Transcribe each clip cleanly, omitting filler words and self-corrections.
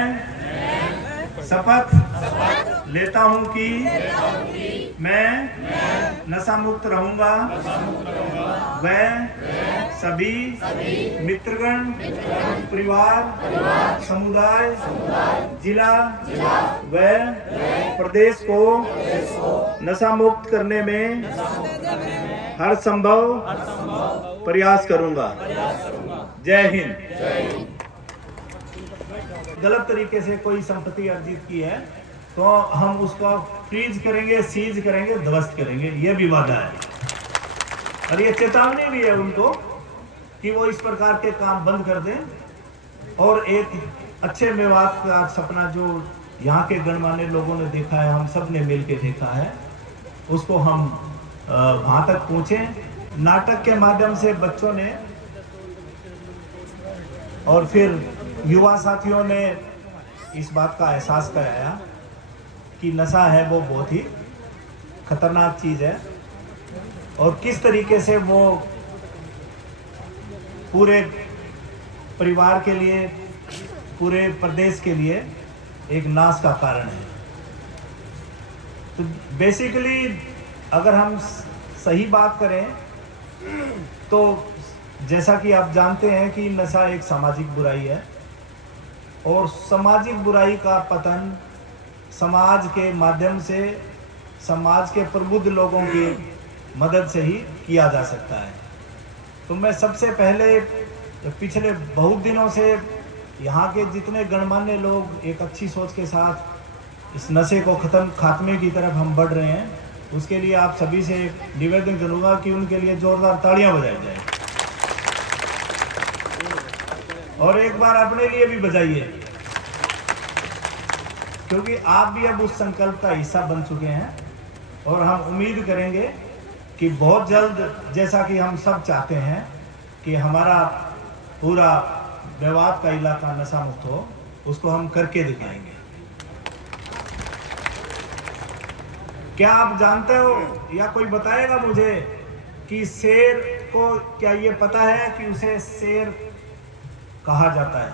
मैं शपथ लेता हूं कि मैं नशा मुक्त रहूंगा। वह सभी मित्रगण, परिवार, समुदाय, जिला व प्रदेश को नशा मुक्त करने में हर संभव प्रयास करूंगा। जय हिंद। गलत तरीके से कोई संपत्ति अर्जित की है तो हम उसको फ्रीज करेंगे, सीज करेंगे, ध्वस्त करेंगे, ये भी वादा है। और ये चेतावनी भी है उनको कि वो इस प्रकार के काम बंद कर दें और एक अच्छे मेवात का सपना जो यहाँ के गणमान्य लोगों ने देखा है, हम सब ने मिलकर देखा है, उसको हम वहाँ तक पहुँचें। नाटक के माध्यम से बच्चों ने और फिर युवा साथियों ने इस बात का एहसास कराया कि नशा है वो बहुत ही खतरनाक चीज़ है और किस तरीके से वो पूरे परिवार के लिए, पूरे प्रदेश के लिए एक नाश का कारण है। तो बेसिकली अगर हम सही बात करें तो जैसा कि आप जानते हैं कि नशा एक सामाजिक बुराई है और सामाजिक बुराई का पतन समाज के माध्यम से, समाज के प्रबुद्ध लोगों की मदद से ही किया जा सकता है। तो मैं सबसे पहले पिछले बहुत दिनों से यहाँ के जितने गणमान्य लोग एक अच्छी सोच के साथ इस नशे को खात्मे की तरफ हम बढ़ रहे हैं, उसके लिए आप सभी से निवेदन करूँगा कि उनके लिए जोरदार तालियां बजाई जाए और एक बार अपने लिए भी बजाइए, क्योंकि आप भी अब उस संकल्प का हिस्सा बन चुके हैं और हम उम्मीद करेंगे कि बहुत जल्द, जैसा कि हम सब चाहते हैं कि हमारा पूरा मेवात का इलाका नशा मुक्त हो, उसको हम करके दिखाएंगे। क्या आप जानते हो या कोई बताएगा मुझे कि शेर को क्या ये पता है कि उसे शेर कहा जाता है?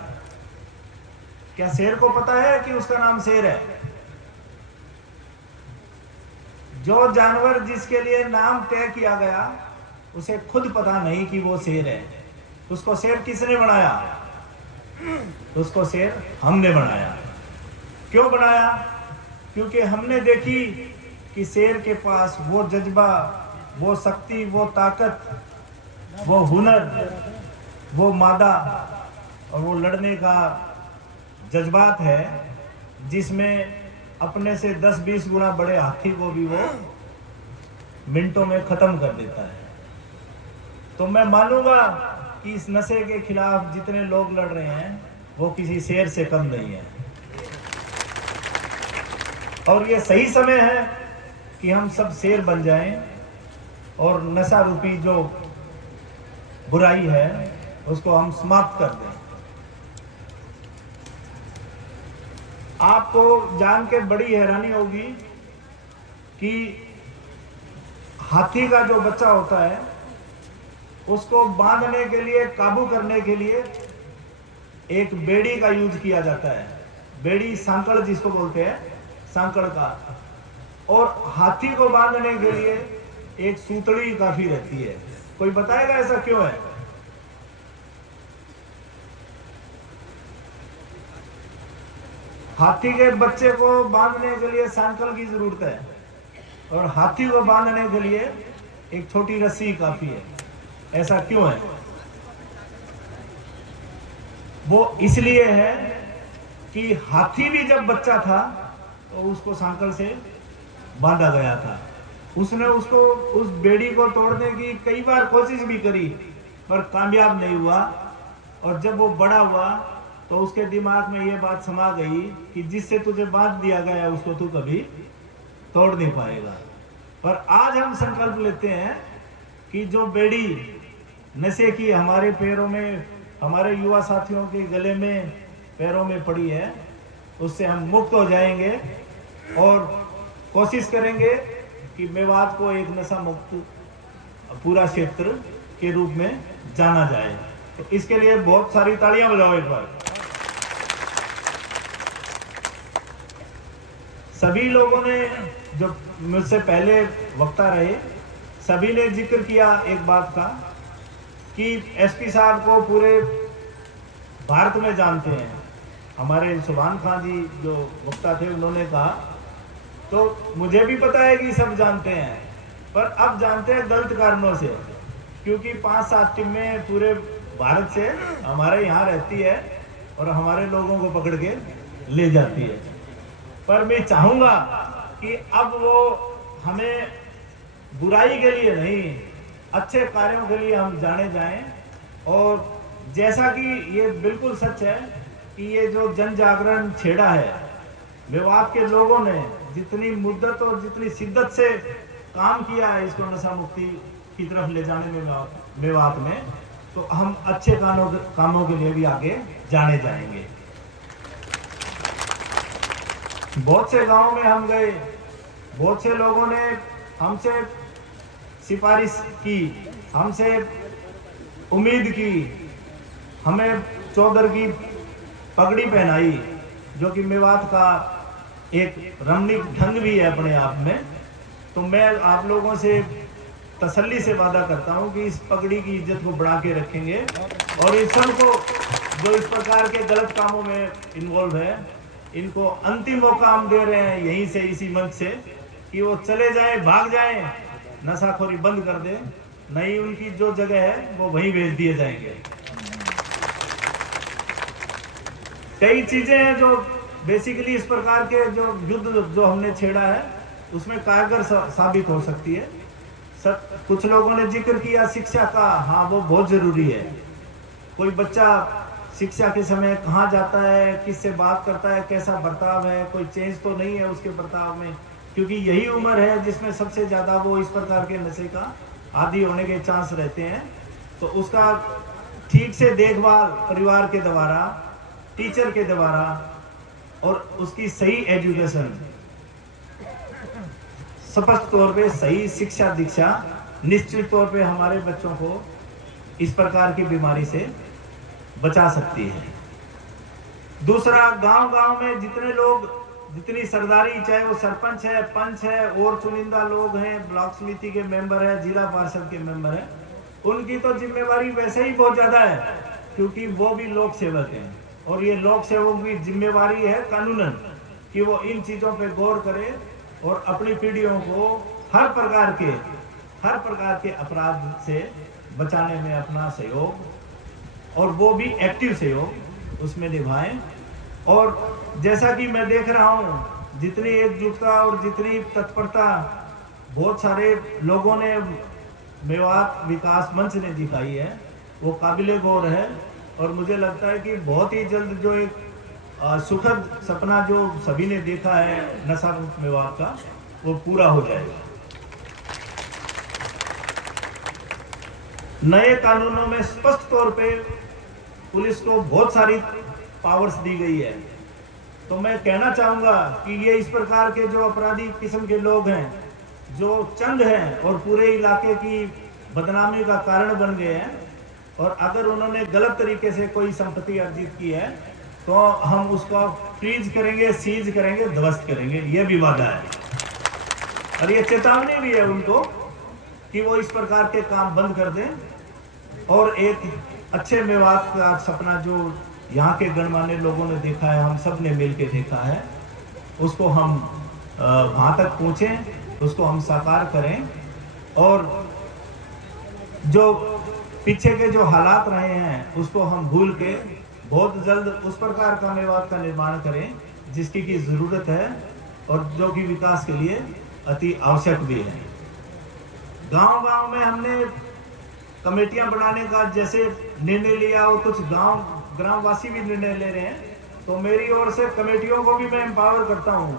क्या शेर को पता है कि उसका नाम शेर है? जो जानवर जिसके लिए नाम तय किया गया उसे खुद पता नहीं कि वो शेर है, उसको शेर किसने बनाया? उसको शेर हमने बनाया। क्यों बनाया? क्योंकि हमने देखी कि शेर के पास वो जज्बा, वो शक्ति, वो ताकत, वो हुनर, वो मादा और वो लड़ने का जज्बात है जिसमें अपने से 10-20 गुना बड़े हाथी को भी वो मिनटों में खत्म कर देता है। तो मैं मानूंगा कि इस नशे के खिलाफ जितने लोग लड़ रहे हैं वो किसी शेर से कम नहीं है और ये सही समय है कि हम सब शेर बन जाएं और नशा रूपी जो बुराई है उसको हम समाप्त कर दें। आपको जान के बड़ी हैरानी होगी कि हाथी का जो बच्चा होता है उसको बांधने के लिए, काबू करने के लिए एक बेड़ी का यूज किया जाता है। बेड़ी, सांकड़ जिसको बोलते हैं, सांकड़ का। और हाथी को बांधने के लिए एक सूतड़ी काफी रहती है। कोई बताएगा ऐसा क्यों है? हाथी के बच्चे को बांधने के लिए सांकल की जरूरत है और हाथी को बांधने के लिए एक छोटी रस्सी काफी है। ऐसा क्यों है? वो इसलिए है कि हाथी भी जब बच्चा था तो उसको सांकल से बांधा गया था। उसने उसको, उस बेड़ी को तोड़ने की कई बार कोशिश भी करी पर कामयाब नहीं हुआ और जब वो बड़ा हुआ तो उसके दिमाग में ये बात समा गई कि जिससे तुझे बांध दिया गया उसको तू कभी तोड़ नहीं पाएगा। पर आज हम संकल्प लेते हैं कि जो बेड़ी नशे की हमारे पैरों में, हमारे युवा साथियों के गले में, पैरों में पड़ी है, उससे हम मुक्त हो जाएंगे और कोशिश करेंगे कि मेवात को एक नशा मुक्त पूरा क्षेत्र के रूप में जाना जाए। तो इसके लिए बहुत सारी तालियां बजाओ एक बार। सभी लोगों ने, जो मुझसे पहले वक्ता रहे, सभी ने जिक्र किया एक बात का कि एसपी साहब को पूरे भारत में जानते हैं। हमारे सुभान खान जी जो वक्ता थे उन्होंने कहा, तो मुझे भी पता है कि सब जानते हैं, पर अब जानते हैं गलत कारणों से, क्योंकि 5-7 टीमें पूरे भारत से हमारे यहाँ रहती है और हमारे लोगों को पकड़ के ले जाती है। पर मैं चाहूँगा कि अब वो हमें बुराई के लिए नहीं, अच्छे कार्यों के लिए हम जाने जाएं। और जैसा कि ये बिल्कुल सच है कि ये जो जन जागरण छेड़ा है, मेवात के लोगों ने जितनी मुद्दत और जितनी शिद्दत से काम किया है इसको नशा मुक्ति की तरफ ले जाने में मेवात में, तो हम अच्छे कामों के लिए भी आगे जाने जाएंगे। बहुत से गांवों में हम गए, बहुत से लोगों ने हमसे सिफारिश की, हमसे उम्मीद की, हमें चौधर की पगड़ी पहनाई, जो कि मेवात का एक रमणीक ढंग भी है अपने आप में। तो मैं आप लोगों से तसल्ली से वादा करता हूं कि इस पगड़ी की इज्जत को बढ़ा के रखेंगे और इन सबको जो इस प्रकार के गलत कामों में इन्वॉल्व है, इनको अंतिम मौका हम दे रहे हैं यहीं से, इसी मंच से, कि वो चले जाएं, भाग जाएं, नशाखोरी बंद कर दें, नहीं उनकी जो जगह है वो वहीं भेज दिए जाएंगे। कई चीजें हैं जो बेसिकली इस प्रकार के जो युद्ध जो हमने छेड़ा है उसमें कारगर साबित हो सकती है। कुछ लोगों ने जिक्र किया शिक्षा का, हाँ वो बहुत जरूरी है। कोई बच्चा शिक्षा के समय कहाँ जाता है, किससे बात करता है, कैसा बर्ताव है, कोई चेंज तो नहीं है उसके बर्ताव में, क्योंकि यही उम्र है जिसमें सबसे ज़्यादा वो इस प्रकार के नशे का आदी होने के चांस रहते हैं। तो उसका ठीक से देखभाल परिवार के द्वारा, टीचर के द्वारा और उसकी सही एजुकेशन, स्पष्ट तौर पे सही शिक्षा दीक्षा निश्चित तौर पे हमारे बच्चों को इस प्रकार की बीमारी से बचा सकती है। दूसरा, गांव-गांव में जितने लोग, जितनी सरदारी, चाहे वो सरपंच है, पंच है और चुनिंदा लोग हैं, ब्लॉक समिति के मेंबर है, जिला पार्षद के मेंबर है, उनकी तो जिम्मेवारी वैसे ही बहुत ज्यादा है, क्योंकि वो भी लोक सेवक हैं और ये लोक सेवक की जिम्मेवारी है कानूनन कि वो इन चीजों पे गौर करे और अपनी पीढ़ियों को हर प्रकार के अपराध से बचाने में अपना सहयोग, और वो भी एक्टिव सहयोग उसमें निभाएं। और जैसा कि मैं देख रहा हूँ, जितनी एकजुटता और जितनी तत्परता बहुत सारे लोगों ने, मेवात विकास मंच ने दिखाई है, वो काबिले गौर है। और मुझे लगता है कि बहुत ही जल्द जो एक सुखद सपना जो सभी ने देखा है नशा मुक्त मेवात का, वो पूरा हो जाएगा। नए कानूनों में स्पष्ट तौर पे पुलिस को बहुत सारी पावर्स दी गई है। तो मैं कहना चाहूंगा कि ये इस प्रकार के जो अपराधी किस्म के लोग हैं, जो चंद हैं और पूरे इलाके की बदनामी का कारण बन गए हैं, और अगर उन्होंने गलत तरीके से कोई संपत्ति अर्जित की है तो हम उसको फ्रीज करेंगे, सीज करेंगे, ध्वस्त करेंगे, ये भी वादा है। और ये चेतावनी भी है उनको कि वो इस प्रकार के काम बंद कर दें और एक अच्छे मेवात का सपना जो यहाँ के गणमान्य लोगों ने देखा है, हम सब ने मिल के देखा है, उसको हम वहाँ तक पहुँचें, उसको हम साकार करें। और जो पीछे के जो हालात रहे हैं उसको हम भूल के बहुत जल्द उस प्रकार का मेवात का निर्माण करें जिसकी की ज़रूरत है और जो कि विकास के लिए अति आवश्यक भी है। गांव-गांव में हमने कमेटियां बनाने का जैसे निर्णय लिया, और कुछ ग्रामवासी भी निर्णय ले रहे हैं, तो मेरी ओर से कमेटियों को भी मैं एम्पावर करता हूं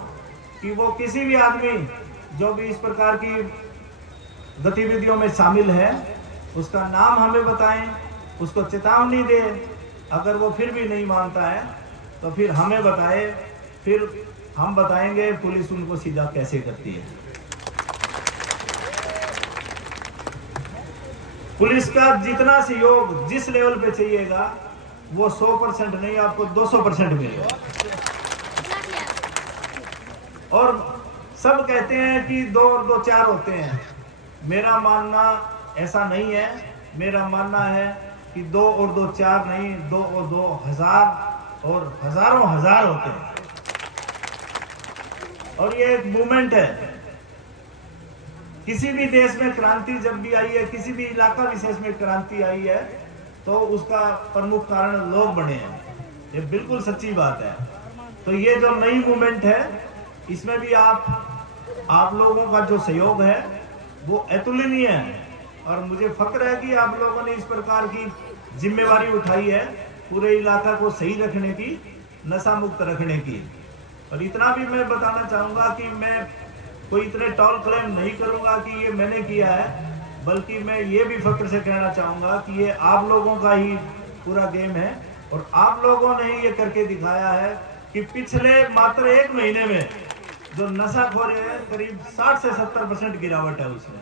कि वो किसी भी आदमी जो भी इस प्रकार की गतिविधियों में शामिल है उसका नाम हमें बताएं, उसको चेतावनी दें। अगर वो फिर भी नहीं मानता है तो फिर हमें बताए, फिर हम बताएंगे पुलिस उनको सीधा कैसे करती है। पुलिस का जितना सहयोग जिस लेवल पे चाहिएगा वो 100% नहीं, आपको 200% मिलेगा। और सब कहते हैं कि 2 और 2 4 होते हैं। मेरा मानना ऐसा नहीं है। मेरा मानना है कि 2 और 2 4 नहीं, 2 और 2 1000 और हजारों हजार होते हैं। और ये एक मूवमेंट है। किसी भी देश में क्रांति जब भी आई है, किसी भी इलाका विशेष में क्रांति आई है, तो उसका प्रमुख कारण लोग बने हैं। ये बिल्कुल सच्ची बात है। तो ये जो नई मूवमेंट है, इसमें भी आप लोगों का जो सहयोग है वो अतुलनीय है। और मुझे फक्र है कि आप लोगों ने इस प्रकार की जिम्मेवारी उठाई है, पूरे इलाका को सही रखने की, नशा मुक्त रखने की। और इतना भी मैं बताना चाहूँगा कि मैं कोई इतने टॉल क्लेम नहीं करूँगा कि ये मैंने किया है, बल्कि मैं ये भी फक्र से कहना चाहूँगा कि ये आप लोगों का ही पूरा गेम है। और आप लोगों ने ही ये करके दिखाया है कि पिछले मात्र 1 महीने में जो नशाखोरी है, करीब 60 से 70% गिरावट है उसमें,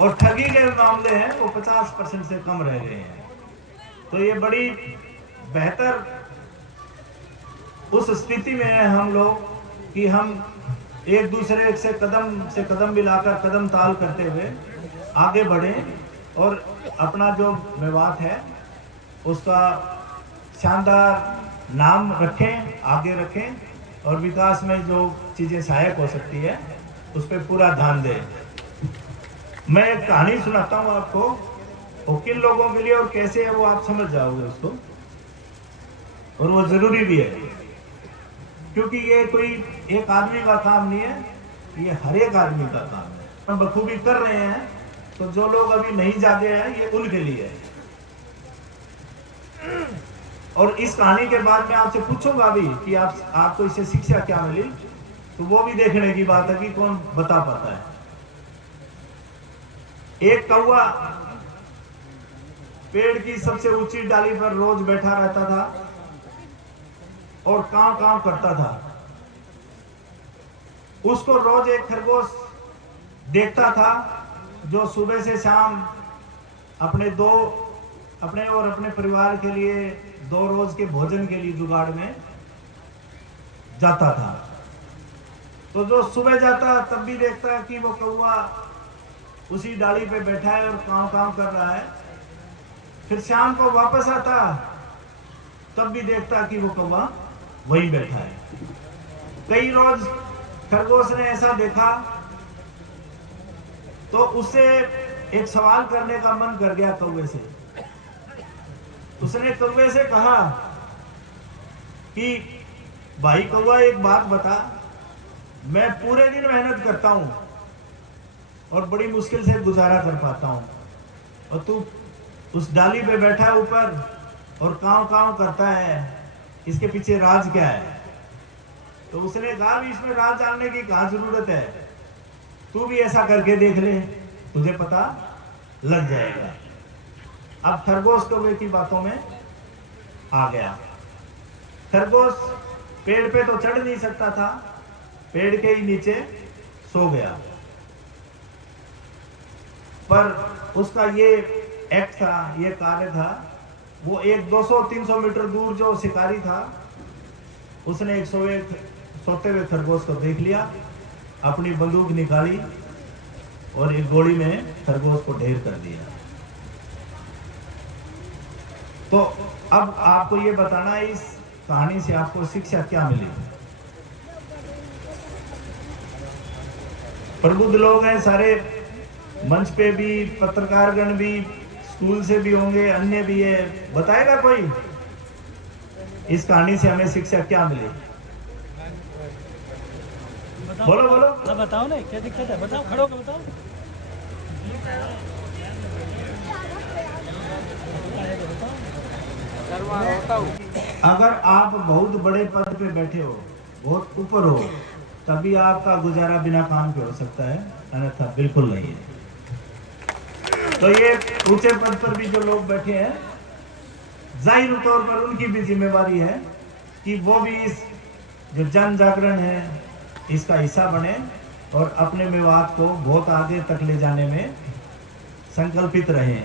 और ठगी के मामले हैं वो 50% से कम रह गए हैं। तो ये बड़ी बेहतर उस स्थिति में है हम लोग कि हम एक दूसरे से कदम मिलाकर, कदम ताल करते हुए आगे बढ़ें और अपना जो मेवात है उसका शानदार नाम रखें, आगे रखें, और विकास में जो चीज़ें सहायक हो सकती है उस पर पूरा ध्यान दें। मैं एक कहानी सुनाता हूँ आपको, वो किन लोगों के लिए और कैसे है वो आप समझ जाओगे उसको, और वो जरूरी भी है, क्योंकि ये कोई एक आदमी का काम नहीं है, ये हर एक आदमी का काम है। हम बखूबी कर रहे हैं, तो जो लोग अभी नहीं जागे हैं ये उनके लिए है। और इस कहानी के बाद मैं आपसे पूछूंगा भी कि आपको इससे शिक्षा क्या मिली, तो वो भी देखने की बात है कि कौन बता पाता है। एक कौवा पेड़ की सबसे ऊंची डाली पर रोज बैठा रहता था और कांव कांव करता था। उसको रोज एक खरगोश देखता था जो सुबह से शाम अपने और अपने परिवार के लिए 2 रोज के भोजन के लिए जुगाड़ में जाता था। तो जो सुबह जाता तब भी देखता कि वो कौवा उसी डाली पे बैठा है और कांव कांव कर रहा है। फिर शाम को वापस आता तब भी देखता कि वो कौवा वहीं बैठा है। कई रोज खरगोश ने ऐसा देखा तो उससे एक सवाल करने का मन कर गया कौवे से। उसने कौवे से कहा कि भाई कौवा, एक बात बता, मैं पूरे दिन मेहनत करता हूं और बड़ी मुश्किल से गुजारा कर पाता हूं, और तू उस डाली पे बैठा है ऊपर और कांव कांव करता है, इसके पीछे राज क्या है? तो उसने कहा भी इसमें राज जानने की कहां जरूरत है, तू भी ऐसा करके देख ले, तुझे पता लग जाएगा। अब खरगोश कौवे की बातों में आ गया। खरगोश पेड़ पे तो चढ़ नहीं सकता था, पेड़ के ही नीचे सो गया। पर उसका ये एक्ट था, ये कार्य था, वो एक 200-300 मीटर दूर जो शिकारी था उसने एक सोते हुए खरगोश को देख लिया, अपनी बंदूक निकाली और एक गोली में खरगोश को ढेर कर दिया। तो अब आपको ये बताना है इस कहानी से आपको शिक्षा क्या मिली। प्रबुद्ध लोग हैं सारे, मंच पे भी पत्रकारगण भी, स्कूल से भी होंगे, अन्य भी है, बताएगा कोई इस कहानी से हमें शिक्षा क्या मिली? बोलो बोलो। हाँ बताओ ना, क्या दिक्कत है, बताओ, खड़ो के बताओ। अगर आप बहुत बड़े पद पे बैठे हो, बहुत ऊपर हो, तभी आपका गुजारा बिना काम के हो सकता है, अन्यथा बिल्कुल नहीं है। तो ये ऊंचे पद पर भी जो लोग बैठे हैं, जाहिर तौर पर उनकी भी जिम्मेवारी है कि वो भी इस जो जन जागरण है इसका हिस्सा बने और अपने मेवात को बहुत आगे तक ले जाने में संकल्पित रहें।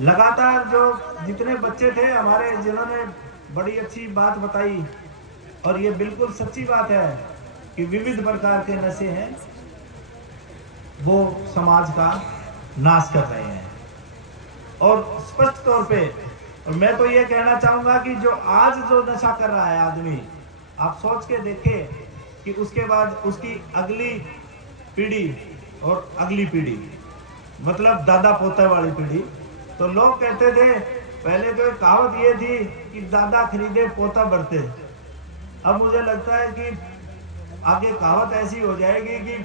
लगातार जो जितने बच्चे थे हमारे, जिन्होंने बड़ी अच्छी बात बताई, और ये बिल्कुल सच्ची बात है कि विविध प्रकार के नशे हैं वो समाज का नाश कर रहे हैं। और स्पष्ट तौर पे, और मैं तो ये कहना चाहूंगा कि जो आज जो नशा कर रहा है आदमी, आप सोच के देखें कि उसके बाद उसकी अगली पीढ़ी और अगली पीढ़ी, मतलब दादा पोता वाली पीढ़ी। तो लोग कहते थे पहले तो एक कहावत ये थी कि दादा खरीदे पोता बढ़ते। अब मुझे लगता है कि आगे कहावत ऐसी हो जाएगी कि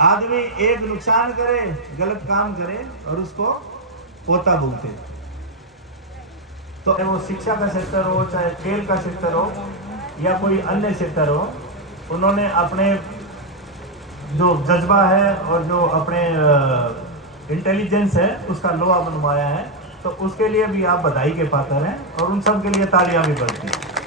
आदमी एक नुकसान करे, गलत काम करे और उसको पोता बोलते। तो वो शिक्षा का सेक्टर हो, चाहे खेल का सेक्टर हो या कोई अन्य सेक्टर हो, उन्होंने अपने जो जज्बा है और जो अपने इंटेलिजेंस है उसका लोहा मनवाया है। तो उसके लिए भी आप बधाई के पात्र हैं और उन सब के लिए तालियां भी बजती हैं।